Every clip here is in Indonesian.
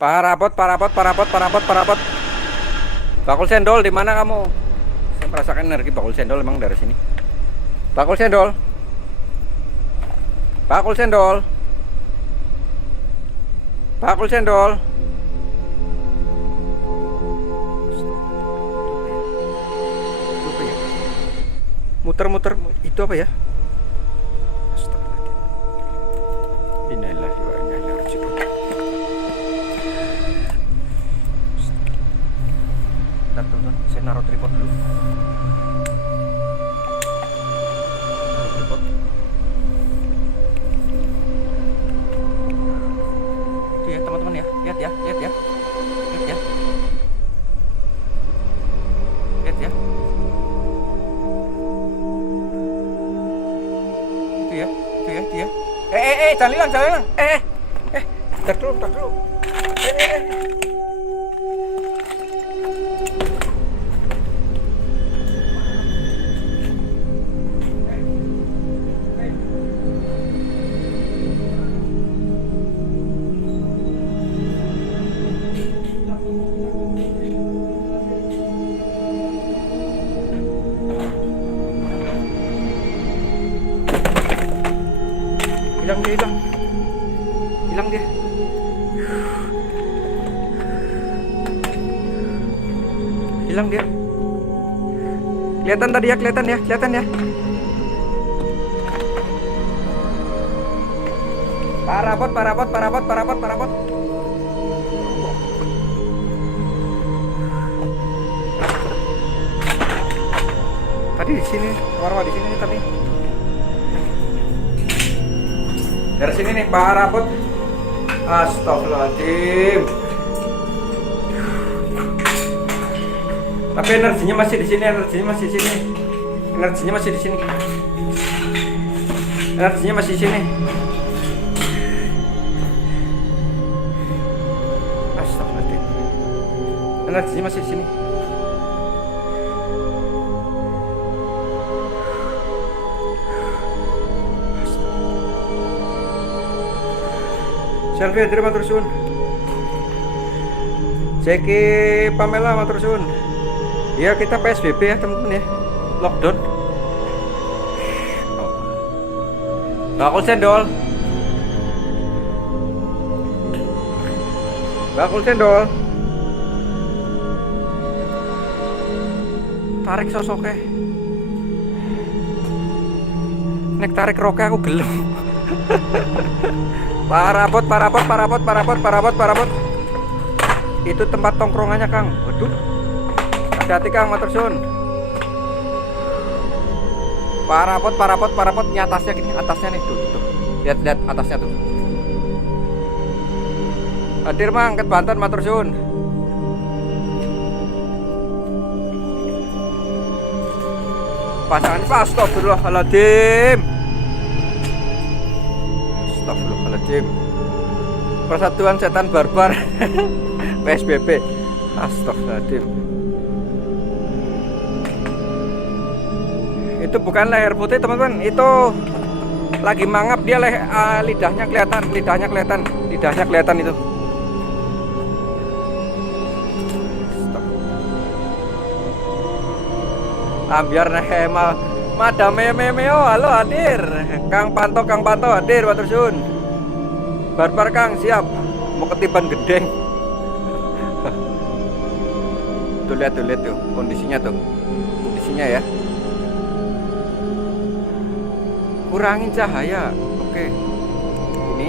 Parabot, parabot, parabot, parabot, parabot. Bakul cendol, di mana kamu? Saya merasakan energi bakul cendol memang dari sini. Bakul cendol. Bakul cendol. Bakul cendol. Muter-muter itu apa ya? Innalillahi wa inna ilaihi raji'un. Bentar, teman-teman, saya naruh tripod dulu. Naruh tripod. Itu ya, teman-teman ya. Lihat ya, lihat ya. Lihat ya. Lihat ya. Itu ya, itu ya, itu ya. Jangan hilang, jangan hilang. Bentar dulu, bentar dulu. Hilang dia, hilang. Hilang dia. Hilang dia. Kelihatan tadi ya, kelihatan ya, kelihatan ya. Parabot, parabot, parabot, parabot, parabot. Tadi di sini, warna di sini nih tadi. Dari sini nih, parabot. Astagfirullahaladzim. Tapi energinya masih di sini, energinya masih di sini. Energinya masih di sini. Energinya masih di sini. Astagfirullahaladzim. Energinya masih di sini. Selfie terima tersun. Jeki Pamela matur suwun. Ya kita PSBB ya teman-teman ya. Lockdown. Bakul cendol. Bakul cendol. Tarik sosoknya. Nek tarik roke aku gelem. Parabot, parabot, parabot, parabot, parabot, parabot. Itu tempat tongkrongannya Kang. Waduh. Hati-hati Kang, matur suwun. Parabot, parabot, parabot. Ini atasnya gini, atasnya nih tuh, tuh. Lihat, lihat atasnya tuh. Hadir Mang, ket Banten matur suwun. Pasangan astagfirullahaladzim. Astagfirullahaladzim. Persatuan Setan Barbar. PSBB. Astagfirullahaladzim. Itu bukan leher putih teman-teman. Itu lagi mangap dia, lidahnya kelihatan. Lidahnya kelihatan. Lidahnya kelihatan itu. Biar nehema Madam Memeo, halo hadir. Kang Panto hadir, matur suwun. Barbar Kang siap. Mau ketiban gedeng. Tuh lihat tuh kondisinya tuh. Kondisinya ya. Kurangin cahaya. Oke. Ini.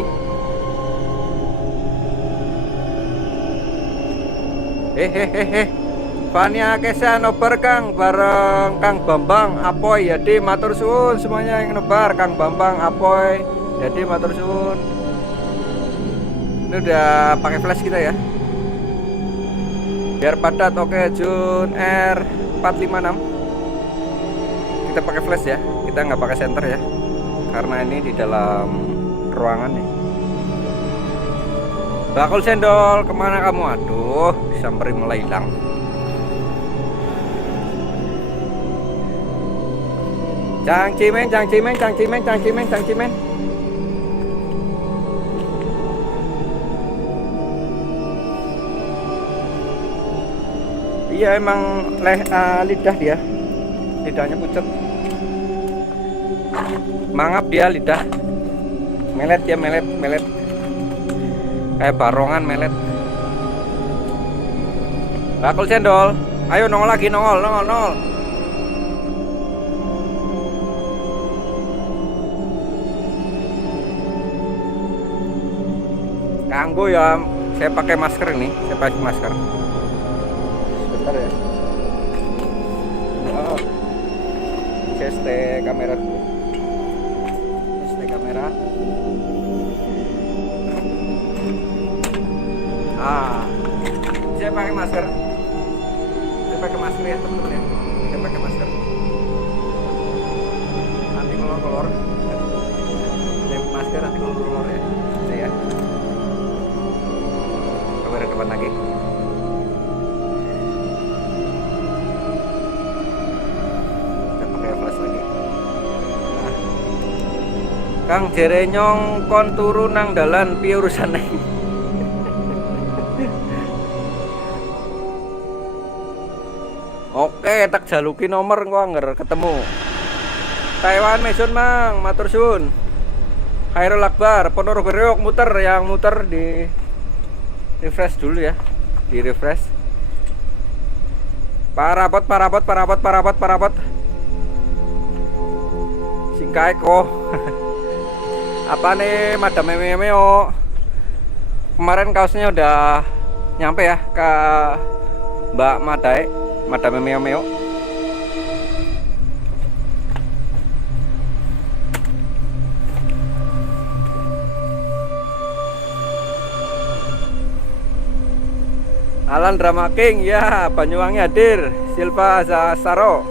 Hehehe. Fania Kesa nobar Kang bareng Kang Bambang Apoy jadi matur suwun semuanya yang nobar Kang Bambang Apoy jadi matur suwun. Ini udah pakai flash kita ya biar padat. Oke Jun R456 kita pakai flash ya, kita nggak pakai center ya karena ini di dalam ruangan nih. Bakul cendol kemana kamu? Aduh sampai mulai hilang. Cang cimen. Iya emang lidah dia, lidahnya pucat, mangap dia lidah, melet dia, melet melet kayak barongan melet. Bakul cendol, ayo nongol lagi, nongol nongol nongol. Kanggo ya, saya pakai masker ini, saya pakai masker. Sebentar ya. Oh, saya stay kamera dulu. Stay kamera. Saya pakai masker. Saya pakai masker ya teman-teman ya. Saya pakai masker. Nanti kolor-kolor. Saya masker nanti kolor-kolor ya. Saya. Kamera depan lagi. Kita pakai flash lagi. Nah. Kang Jerenyong kon turu nang dalan piye urusane? Oke, tak jaluki nomor engko anger ketemu. Taiwan Mesun Mang, matur suwun. Khairul Akbar, Ponorogo Reok muter, yang muter di refresh dulu ya. Di refresh. Parabot. Singkai kok. Apa nih Madam Memeo? Kemarin kaosnya udah nyampe ya ke Mbak Madai. Madam Meo. Alan Drama King ya, Banyuwangi hadir. Silva Zasaro.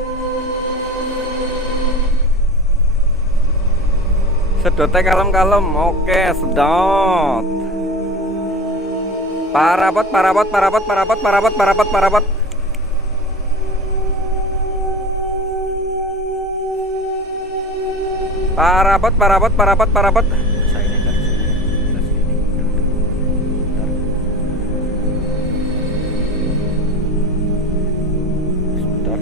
Sedotnya kalem-kalem. Oke, sedot. Parabot. Parabot. Saya ini dari sini. Sebentar.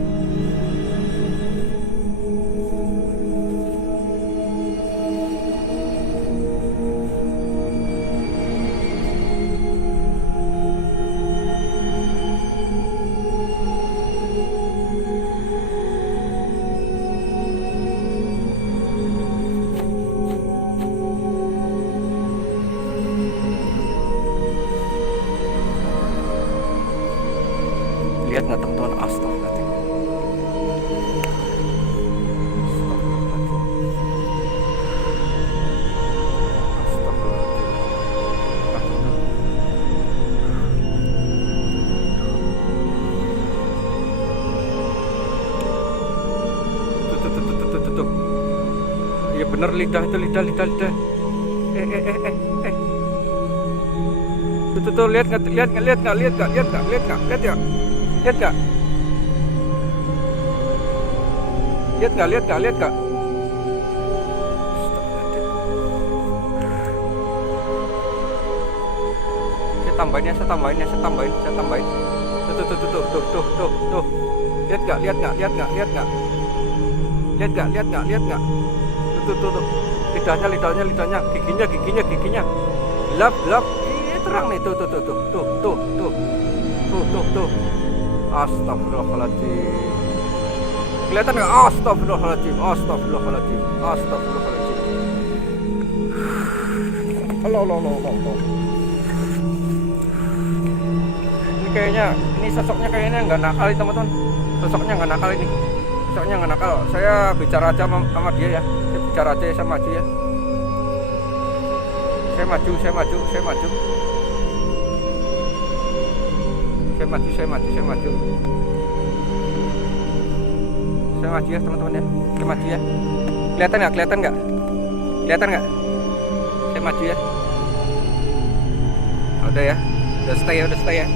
Lihat nggak teman-teman, astagfirullahaladzim. Tuh. Iya bener, lidah itu, lidah. Tuh, lihat nggak? Lihat nggak? Saya tambahin. Tuh. Lihat nggak? Tuh. Lidahnya, giginya. Gelap. Ini terang nih, tuh. Astagfirullahaladzim. Kelihatan nggak? Astagfirullahaladzim. Allah. Ini kayaknya, sosoknya kayaknya nggak nakal ini teman-teman. Sosoknya nggak nakal. Saya bicara aja sama dia ya. Saya bicara aja sama dia. Saya maju. Saya maju ya teman-teman ya. Saya maju ya. Kelihatan nggak? Saya maju ya. Udah ya. Udah stay ya.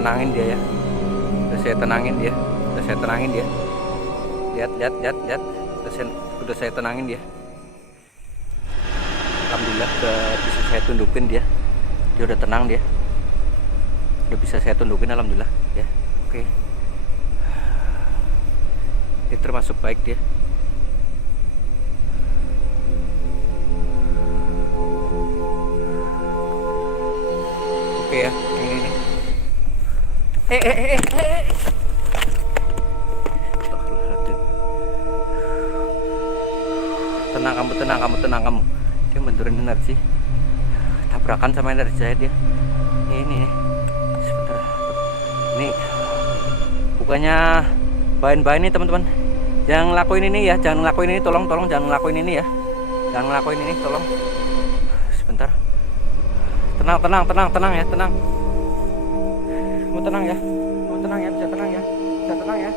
tenangin dia ya. Udah saya tenangin dia. Lihat. Udah saya tenangin dia. Alhamdulillah udah bisa saya tundukin dia. Dia udah tenang dia. Udah bisa saya tundukin alhamdulillah ya. Oke. Dia termasuk baik dia. Oke ya, ini nih. Tenang kamu. Dia benturin energi. Tabrakan sama energi saya dia. Ini. Sebentar. Ini bukannya bahan-bahan ini teman-teman. Jangan ngelakuin ini ya, tolong jangan ngelakuin ini ya. Jangan ngelakuin ini tolong. Sebentar. Tenang ya, tenang. Kamu tenang ya, bisa tenang ya. Bisa tenang ya.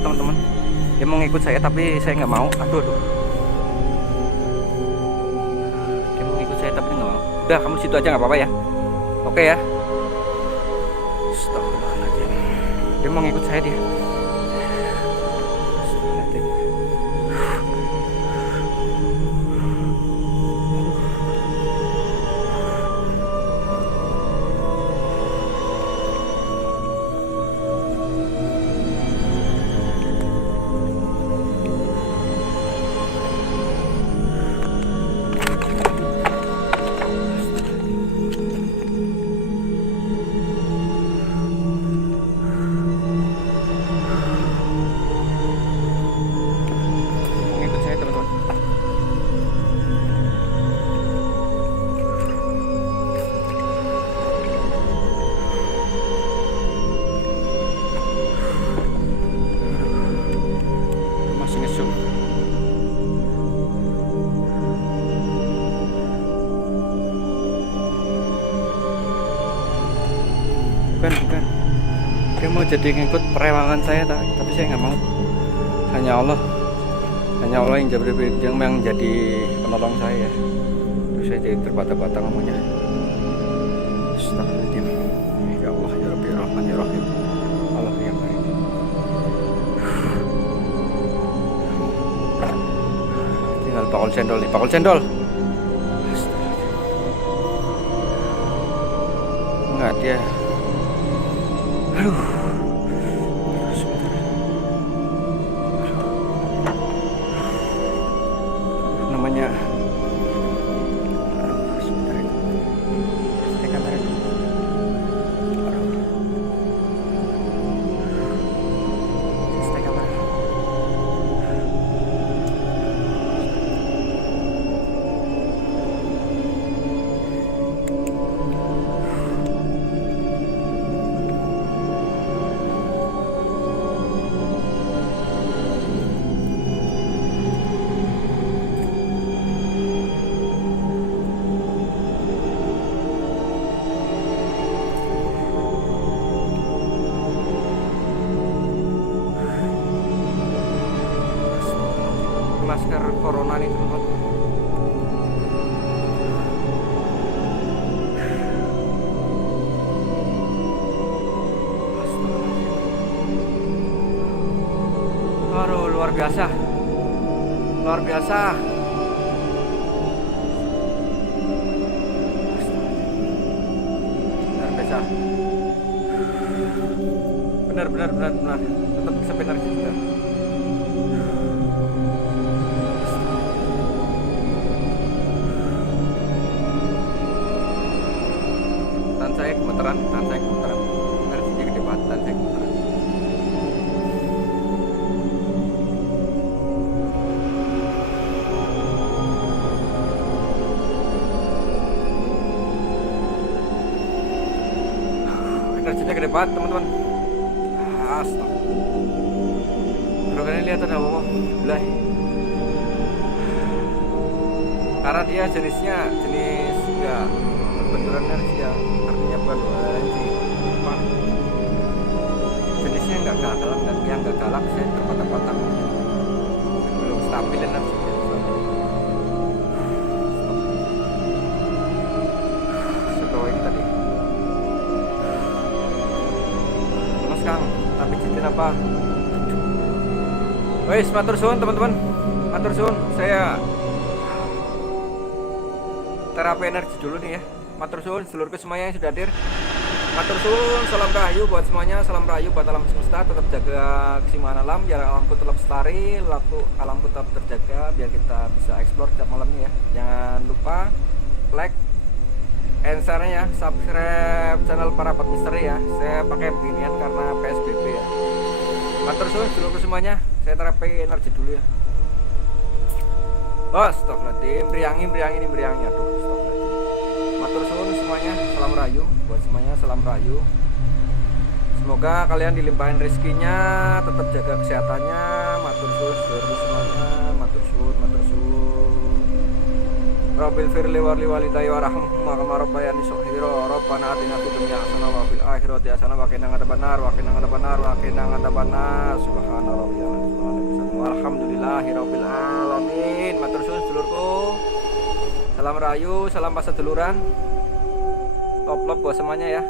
Teman-teman, dia mau ngikut saya tapi saya nggak mau. Aduh, dia mau ngikut saya tapi nggak mau. Udah, kamu situ aja nggak apa-apa ya. Oke ya. Astagfirullahaladzim. Dia mau ngikut saya dia. Astagfirullahaladzim. Bukan. Dia mau jadi ngikut perewangan saya, tapi saya nggak mau. Hanya Allah yang jadi penolong saya. Terus saya jadi terbata-bata ngomongnya. Astagfirullahaladzim. Ya Allah, ya Rabbi, Rahman, ya Rahim. Allah yang baik. Tinggal pakul cendol. Enggak, dia. Aduh. Namanya masker corona nih teman. luar biasa, luar biasa. Luar biasa. Benar, tetap bisa energi juga. Tahan saya gemeteran, energinya gede banget, tahan saya gemeteran. Energinya gede banget teman-teman. Astaga. Bro kalian lihat ada apa? Belai. Karena dia jenisnya jenis ya benturan energi ya, artinya bukan energi apa? Jenisnya nggak galak dan yang nggak galak saya terpatah-patah. Belum stabil energinya. Setelah ini tadi. Mas Kang, tapi cincin apa? Wes, matur suwun teman-teman. Matur suwun, saya terapi energi dulu nih ya. Matur suwun seluruh semuanya yang sudah hadir. Matur suwun, salam rahayu buat semuanya, salam rahayu buat alam semesta. Tetap jaga keseimbangan alam, biar alamku tetap lestari, alamku tetap terjaga, biar kita bisa eksplor setiap malamnya ya. Jangan lupa like and share-nya, subscribe channel Parapat Misteri ya. Saya pakai beginian karena PSBB ya. Matur suwun seluruh semuanya. Saya terapi energi dulu ya. Oh, astagfirullahaladzim, beriangi, aduh, astagfirullahaladzim. Matur suwun semuanya, salam rahayu buat semuanya, salam rahayu. Semoga kalian dilimpahin rezekinya, tetap jaga kesehatannya. Matur suwun seluruh semuanya, matur suwun. Rabbil firli warli walidayya warhamhuma kama rabbayani shaghira. Rabbana atina fid dunya hasanah wa fil akhirati hasanah wa qina adzabannar. Subhana rabbiyal a'la. Walhamdulillahirabbil alamin. Matur suwun sedulurku. Salam rahayu, salam paseduluran. Lop buat semuanya ya.